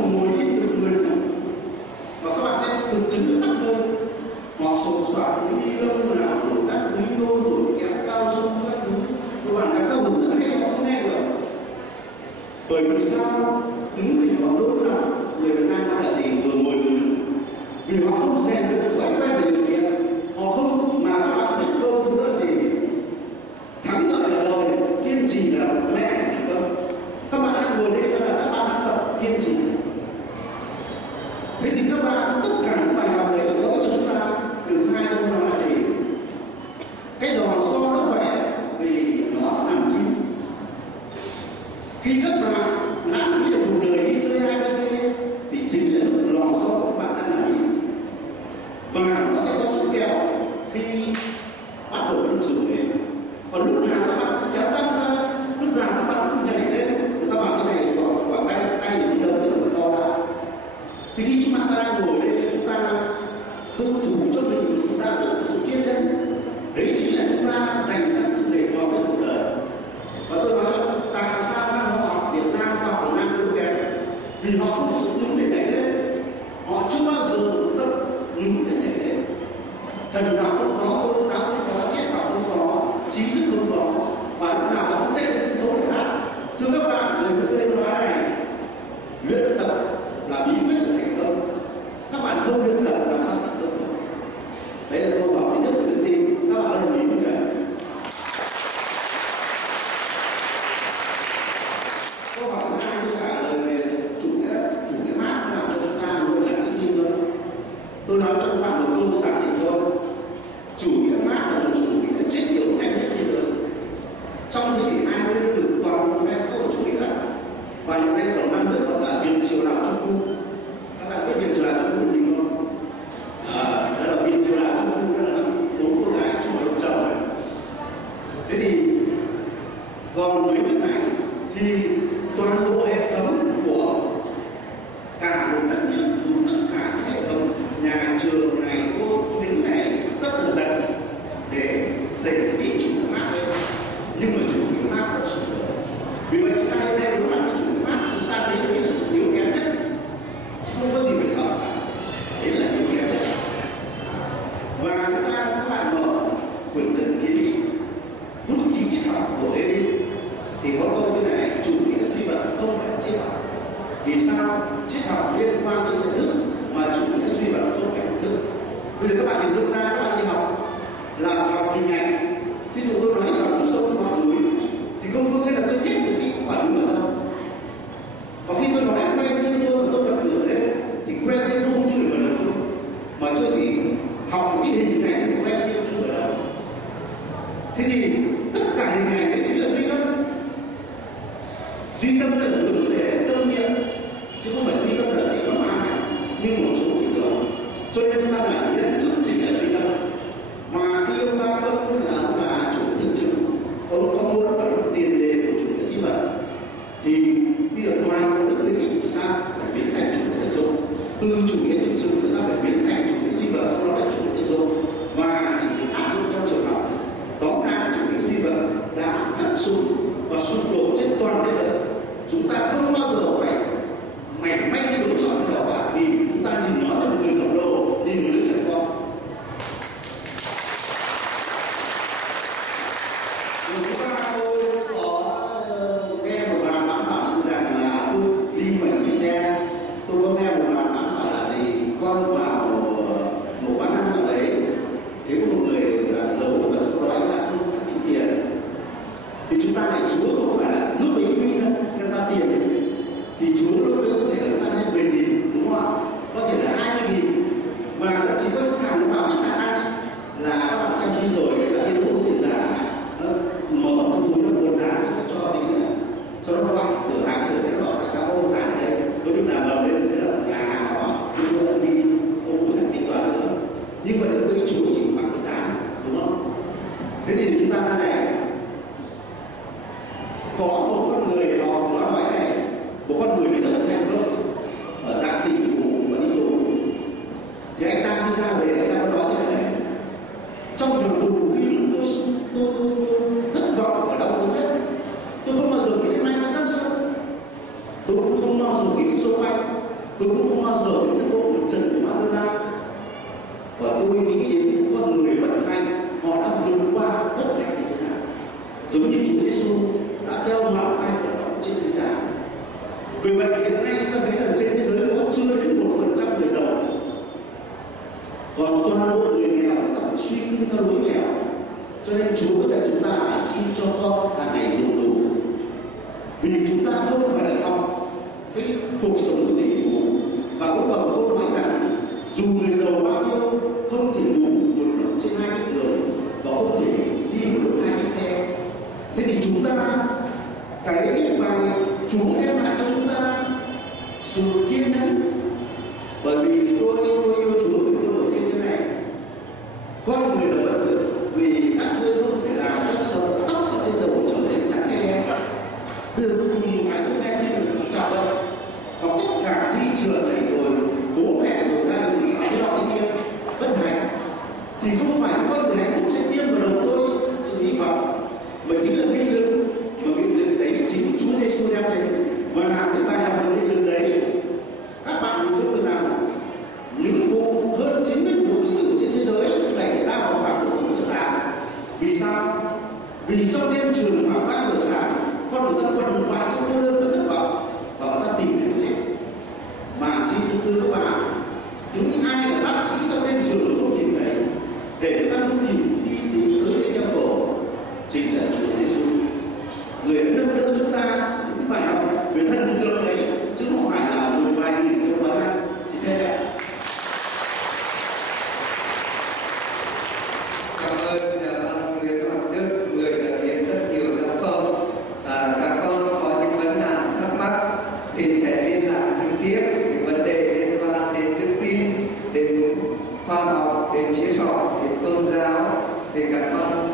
thử ngồi im được 10 phút và các bạn sẽ thực chứng được đắc hơn. Họ sổ soạn những ni lông nào rồi các túi nô rồi kéo cao su các thứ, các bạn cảm giác rất hay, họ không nghe được. Bởi vì sao? Tính tình họ đốt lòng. Người Việt Nam nói là gì? Vừa ngồi vừa đứng. Vì họ không rèn luyện thói quen để điều khiển, họ không, mà các bạn biết câu thứ là gì? Thắng lợi ở đời, kiên trì là mẹ thành công. Các bạn đang ngồi đây là các bạn đang tập kiên trì. Thế thì các bạn tất cả những bài học này đỡ cho chúng ta từ hai câu nói là gì? Cái lò xo nó khỏe vì nó nằm im. Khi các bạn lãng phí được một đời đi chơi ABC thì chính là lò xo của các bạn đang nằm im, và nó sẽ có sức kéo khi bắt đầu lúc sử đến. Còn lúc nào các bạn cũng kéo tăng ra, lúc nào các bạn cũng nhảy lên, các bạn thế này quả tay đi đâu thì nó to ra. Thì khi chúng ta đang ngồi đây, chúng ta tự thủ cho mình một sự đạo đức, sự kiên nhẫn. Đấy chính là chúng ta dành sẵn sự để vào cái cuộc đời. Và tôi nói là tại sao văn học Việt Nam và Việt Nam yếu kém? Vì họ không có sự nhún để nhảy lên. Họ chưa bao giờ tập nhún để nhảy lên. Thần đạo không có, tôn giáo không có, triết học không có, trí thức không có, và lúc nào họ cũng chạy lên sân khấu để hát. Thưa các bạn, người phương Tây nói này, luyện tập là bí quyết để thành công. Các bạn không luyện tập làm sao thành công được? Đấy là câu hỏi thứ nhất của tự tin. Các bạn đồng ý không nhỉ? Câu hỏi thứ hai tôi trả lời về chủ nghĩa Mác nó làm cho chúng ta nuôi lại tự tin hơn. Tôi nói cho các bạn một câu giản dị thôi. Chủ nghĩa Mác là một chủ nghĩa chết yểu nhanh nhất thế giới. Trong thế kỷ 20 nó được toàn bộ phe xã hội chủ nghĩa, và hiện nay còn mang được gọi là Viện Triều Đạo Trung Khu. Các bạn biết Viện Triều Đạo Trung Khu là gì không? Đó là Viện Triều Đạo Trung Khu, đó là 4 cô gái chung một ông chồng này. Thế thì còn mấy nước này thì toàn bộ hệ thống của cả một đất nước, dùng tất cả các hệ thống nhà trường này, cô huynh này, tất cả đất để đi chủ nghĩa Mác lên. Nhưng mà chủ nghĩa Mác thật sự rồi. Vì vậy chúng ta hiện nay đối mặt với chủ nghĩa Mác, chúng ta thấy đấy là sự yếu kém nhất, chứ không có gì phải sợ cả. Đấy là yếu kém nhất. Và chúng ta, các bạn mở quyển nhật ký bút ký triết học của Lenin thì có câu thế này: chủ nghĩa duy vật không phải triết học. Vì sao? Triết học liên quan đến nhận thức, mà chủ nghĩa duy vật không phải nhận thức. Bây giờ các bạn hình dung ra, các bạn đi học là học hình ảnh. Ví dụ tôi nói rằng sông ngọn núi thì không có nghĩa là tôi biết được cái quả núi ở đâu. Và khi tôi nói que diêm tôi và tôi bật lửa lên thì que diêm không chui vào đầu tôi, mà tôi thì học cái hình ảnh thì que diêm chui vào đầu. Thế thì tất cả hình ảnh đấy chính là duy tâm. Duy tâm là hướng về tâm niệm, chứ không phải duy tâm là đi nó ám ảnh như một số ý tưởng. Cho nên chúng ta phải nhận thức chính là duy tâm. Mà khi ông Ba Tông là ông là chủ nghĩa thực chứng, ông có muốn là tiền đề của chủ nghĩa duy vật, thì bây giờ toàn bộ nước Mỹ chúng ta phải biến thành chủ nghĩa thực dụng. Từ chủ nghĩa thực chứng chúng ta phải biến thành chủ nghĩa duy vật, sau đó là chủ nghĩa thực dụng, và chỉ được áp dụng trong trường học. Đó là chủ nghĩa duy vật đã thất sụp và sụp đổ trên toàn thế giới. Chúng ta không bao giờ phải mảy may cái lựa chọn đó cả, vì chúng ta nhìn nó là một người khổng lồ, nhìn một đứa trẻ con. Chúng ta tôi có nghe một bạn nắm bảo như rằng là tôi đi mình đi xe, tôi có nghe một bạn nắm bảo là gì, con vào một quán ăn ở đấy thấy có một người làm dấu và sau đó anh ta không phải tính tiền, thì chúng ta lại Chúa không phải là lúc ấy quy ra tiền thì Chúa lúc đấy có thể là ăn 10.000, đúng không ạ? Có thể là 20.000, và thậm chí có những thằng nó bảo cái sàn ăn là các bạn xem phim rồi là cái đồ có tiền giả, nó mở trong túi nó vừa giá nó cho đi, cho nó gọi cửa hàng trở đến họ tại sao ô giá ở đây có định làm bầm lên, đấy là nhà hàng họ chúng ta đi ông không phải tính toán nữa. Như vậy lúc đấy Chúa chỉ bằng cái giá, đúng không? Thế thì chúng ta này có một con người họ nói này, một con người rất là thèm vợ ở dạng tỷ phú và đi tù, thì anh ta đi ra về anh ta có nói thế này: trong nhà tù khi lúc tôi thất vọng và đau đớn nhất, tôi không bao giờ nghĩ đến may mắn rất sâu, tôi cũng không bao giờ nghĩ số may, tôi cũng không bao giờ đến cái bộ trần của Maradona, và tôi nghĩ đến con người bất hạnh họ đã vượt qua bất hạnh như thế nào, giống như Chúa Giêsu đã đeo máu hai quả tóc trên thế gian. Vì vậy hiện nay chúng ta thấy rằng trên thế giới có chưa đến 1% người giàu, còn toàn bộ người nghèo người ta phải suy nghĩ theo lối nghèo. Cho nên Chúa dạy chúng ta hãy xin cho con hàng ngày dùng đủ, vì chúng ta không phải là học cái cuộc sống của tỷ phú. Và cũng có một câu nói rằng dù người giàu bao nhiêu không thể ngủ một lúc trên 2 cái giường và không thể đi một lúc 2 cái xe. Thế thì chúng ta cái bài Chúa đem lại cho chúng ta sự kiên nhẫn, bởi vì tôi yêu Chúa vì câu đầu tiên thế này: con người là bất lực vì các ngươi không thể làm cho sợi tóc ở trên đầu trở nên trắng hay đen. Bây giờ cùng cái tôi nghe như là chào đâu, hoặc tất cả thi trường này rồi bố mẹ rồi gia đình sao thế nọ thế kia bất hạnh, thì không phải con người hạnh phúc sẽ tiêm vào đầu tôi sự hy vọng, mà chính là nghị lực, mà nghị lực đấy chính Chúa Giêsu đem đến. Và cái bài học nghị lực đấy các bạn hiểu thế nào? Những vụ hơn 90 vụ tự tử trên thế giới xảy ra vào khoảng 4 giờ sáng. Vì sao? Vì trong đêm trường khoảng 3 giờ sáng, con người ta quằn quại trong nỗi đau và thất vọng, và người ta tìm đến cái chết. Mà xin thưa các bạn, những ai là bác sĩ trong đêm trường không tìm thấy, để người ta không tìm tới dây trong cổ, chính là Chúa Giêsu, người đã nâng đỡ chúng ta những bài học về thân dược đấy, chứ không phải là một vài nghìn trong quán ăn. Xin hết ạ. Cảm ơn ông Nguyễn Hoàng Đức, người đã viết rất nhiều tác phẩm. Các con có những vấn nạn thắc mắc thì sẽ liên lạc trực tiếp những vấn đề liên quan đến đức tin, đến khoa học, đến triết học, đến tôn giáo, thì các con